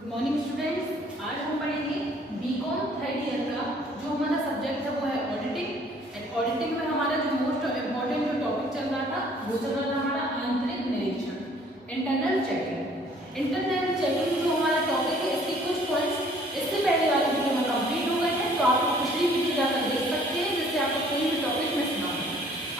Good morning students. आज हम पढ़ेंगे बीकॉम थर्ड ईयर का जो हमारा सब्जेक्ट है वो है ऑडिटिंग। एंड ऑडिटिंग में हमारा जो मोस्ट इम्पोर्टेंट जो टॉपिक चल रहा था वो चल रहा था हमारा आंतरिक निरीक्षण, इंटरनल चेकिंग। इंटरनल चेकिंग जो हमारा टॉपिक है इसके कुछ पॉइंट्स इससे पहले वाले वीडियो में कंप्लीट हो गए हैं, तो आप पिछली वीडियो जाकर देख सकते हैं जिससे आपको कोई भी टॉपिक मिस ना हो।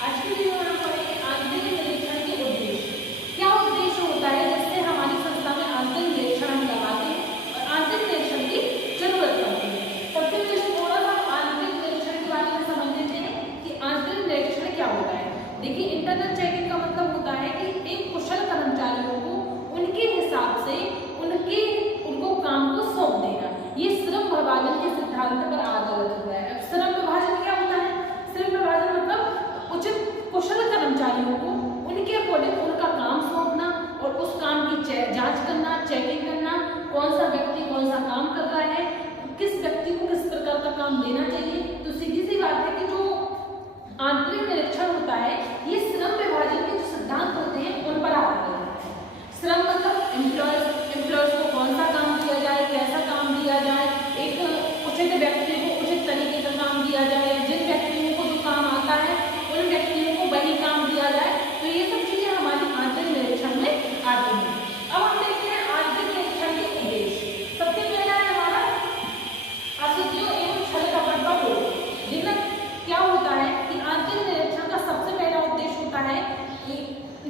आज की वीडियो में हम पढ़ेंगे आंतरिक निरीक्षण के उद्देश्य। क्या उद्देश्य होता है जिससे हमारी संस्था में आंतरिक निरीक्षण हम करवाते हैं और आंतरिक निरीक्षण की जरूरत पड़ती है। सबसे पहले थोड़ा सा आंतरिक निरीक्षण के बारे में समझ लेते हैं कि आंतरिक निरीक्षण क्या होता है। देखिए, इंटरनल चेकिंग का मतलब होता है कि एक कुशल कर्मचारियों को उनके हिसाब से उनको काम को सौंप देना। ये श्रम विभाजन के सिद्धांत पर आधारित होता है। अब श्रम विभाजन क्या होता है? श्रम विभाजन मतलब उचित कुशल कर्मचारियों को उनके अकॉर्डिंग उनका काम सौंपना और उस काम की जांच करना, चेकिंग करना, कौन सा व्यक्ति कौन सा काम कर रहा है, किस व्यक्ति को किस प्रकार का काम देना चाहिए। तो सीधी सी बात है कि जो आंतरिक निरीक्षण होता है ये श्रम विभाजन के जो सिद्धांत होते हैं उन पर आधारित है। श्रम मतलब एम्प्लॉयर्स को कौन सा काम दिया जाए, कैसा काम दिया जाए, एक उचित व्यक्ति को उचित तरीके का काम दिया जाए, जिन व्यक्तियों को जो काम आता है उन व्यक्तियों को वही काम दिया जाए। तो ये सब चीजें हमारी आंतरिक निरीक्षण में आती हैं। अब हम देखते हैं आंतरिक निरीक्षण के उद्देश्य। सबसे पहला है हमारा अशुद्धियों एवं छल कपट का रोक। देखना क्या होता है कि आंतरिक निरीक्षण का सबसे पहला उद्देश्य होता है कि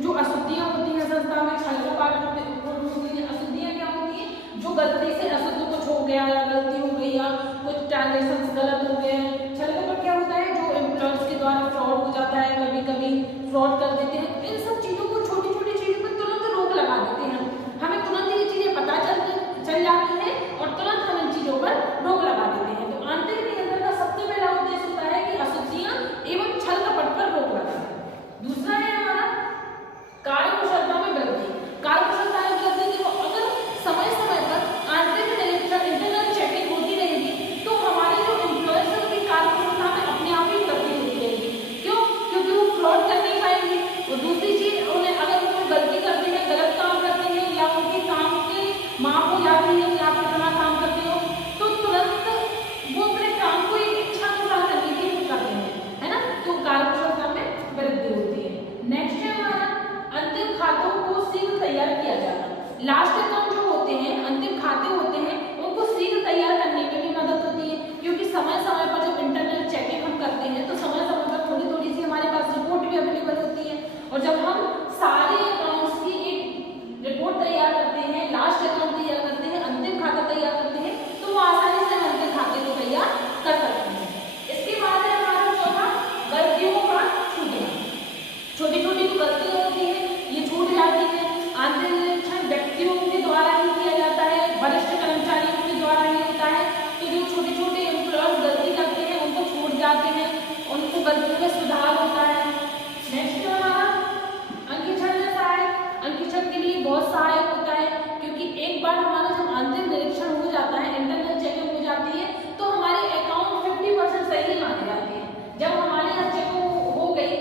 जो अशुद्धियां होती हैं संस्था में, छल कपट होती है। अशुद्धियां क्या होती है? जो गलती से अशुद्ध कुछ हो गया या गलती हो गई या कुछ ट्रांजेक्शन गलत हो गए। छल कपट क्या होता है? जो एम्प्लॉयर्स के द्वारा फ्रॉड हो जाता है, कभी कभी फ्रॉड कर देते हैं। इन सब चीजों को छोटी छोटी चीजों पर तुरंत रोक लगा देते हैं। हमें तुरंत ये चीजें पता चल जाती है और तुरंत हम इन चीजों पर रोक लगा देते हैं। तो आंतरिक नियंत्रण का सबसे पहला उद्देश्य होता है कि अशुद्धियां एवं छल कपट पर रोक लगाना। दूसरा है हमारा कार्य कुशलता में वृद्धि। कार्य कुशलता में वृद्धि देखो, अगर समय समय पर आंतरिक निरीक्षण इंटरनल चेकिंग होती रहेगी तो हमारे जो एम्प्लॉयर्स हैं उनकी कार्य कुशलता में अपने आप ही वृद्धि होती रहेगी। क्यों? क्योंकि वो फ्रॉड कर नहीं पाएंगे। और दूसरी चीज, उन्हें अगर वो गलती करते हैं, गलत काम करते हैं या उनके काम के माप हो जाती है कि आप कितना काम करते हो, तो तुरंत वो अपने काम को एक इच्छा अनुसार करने की करते हैं, है ना। तो कार्य कुशलता में वृद्धि होती है। नेक्स्ट है हमारा अंतिम खातों को शीघ्र तैयार किया जाना। लास्ट अकाउंट जो होते हैं, अंतिम खाते होते हैं, उनको शीघ्र तैयार करने में भी मदद होती है। क्योंकि समय समय पर जब इंटरनल चेकिंग हम करते हैं तो समय समय पर थोड़ी थोड़ी सी हमारे पास रिपोर्ट भी अवेलेबल होती है। और जब हम सारे अकाउंट्स की एक रिपोर्ट तैयार करते हैं, लास्ट अकाउंट तैयार करते हैं, अंतिम खाता तैयार करते हैं, तो वो आसानी से अंतिम खाते को तैयार कर सकते हैं। इसके बाद है हमारा चौथा गलतियों का छूटना। छोटी छोटी जो गलतियां होती है ये छूट जाती है। आंतरिक निरीक्षण व्यक्तियों के द्वारा ही किया जाता है, वरिष्ठ कर्मचारियों के द्वारा ही होता है। तो जो छोटे छोटे एम्प्लॉयर्स गलती करते हैं उनको छूट जाते हैं, उनको गलतियों में सुधार होता है। नेक्स्ट हमारा अंकेक्षण में सहायक। अंकेक्षण के लिए बहुत सहायक होता है, क्योंकि एक बार हमारा जब आंतरिक निरीक्षण हो जाता है, इंटरनल चेकिंग हो जाती है, तो हमारे अकाउंट 50% सही माने जाते हैं। जब हमारे यहाँ चेकिंग हो गई,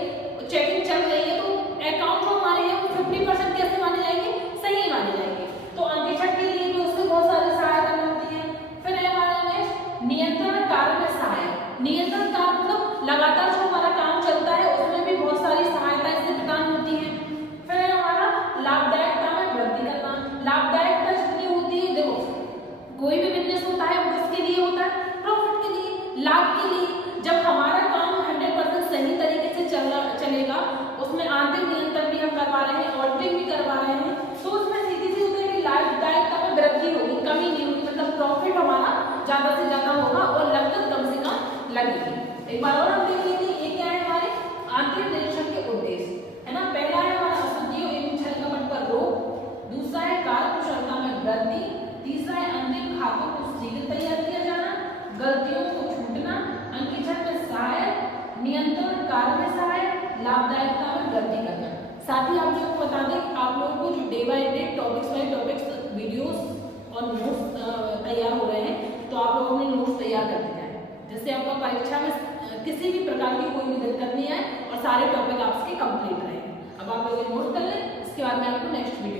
चेकिंग चल रही है, तो अकाउंट जो हमारे हैं वो 50% कैसे माने जाएंगे? सही माने जाएंगे। तो अंकेक्षण के लिए भी उससे बहुत सारी सहायता मिलती है। फिर है हमारा नेक्स्ट नियंत्रण कार्य में सहायक। नियंत्रण कार्य मतलब लगातार जो हमारा काम चलता है उसमें भी बहुत सारी सहायता इससे प्रदान होती है। फिर है हमारा लाभदायकता में वृद्धि करना। लाभदायकता जितनी होती है, देखो कोई भी बिजनेस होता है वो किसके लिए होता है? प्रॉफिट के लिए, लाभ के लिए। जब हमारा काम 100% सही तरीके से चलेगा, उसमें आंतरिक नियंत्रण भी हम करवा रहे हैं, ऑडिटिंग भी करवा रहे हैं, तो उसमें सीधी सी होती है कि लाभदायकता में वृद्धि होगी, कमी नहीं होगी। मतलब प्रॉफिट हमारा ज्यादा से ज्यादा होगा और लागत कम से कम लगेगी। एक बार और हम देख लीजिए ये क्या है हमारे आंतरिक निरीक्षण के उद्देश्य, है ना। पहला है हमारा अशुद्धियों एवं छल कपट पर रोक। दूसरा है कार्य कुशलता में वृद्धि। तीसरा है अंतिम खातों को शीघ्र तैयार किया जाना, गलतियों को छूटना, अंकेक्षण में सहायक, नियंत्रण कार्य में सहायक, लाभदायकता में वृद्धि करना। साथ ही आप लोगों को बता दें, आप लोगों को जो day by day topics videos और नोट्स तैयार हो रहे हैं, तो आप लोगों ने नोट्स तैयार कर दिया है, जिससे आपका परीक्षा में किसी भी प्रकार की कोई भी दिक्कत नहीं आए और सारे टॉपिक आपके कंप्लीट रहे। अब आप लोग नोट कर लें, इसके बाद में आपको नेक्स्ट वीडियो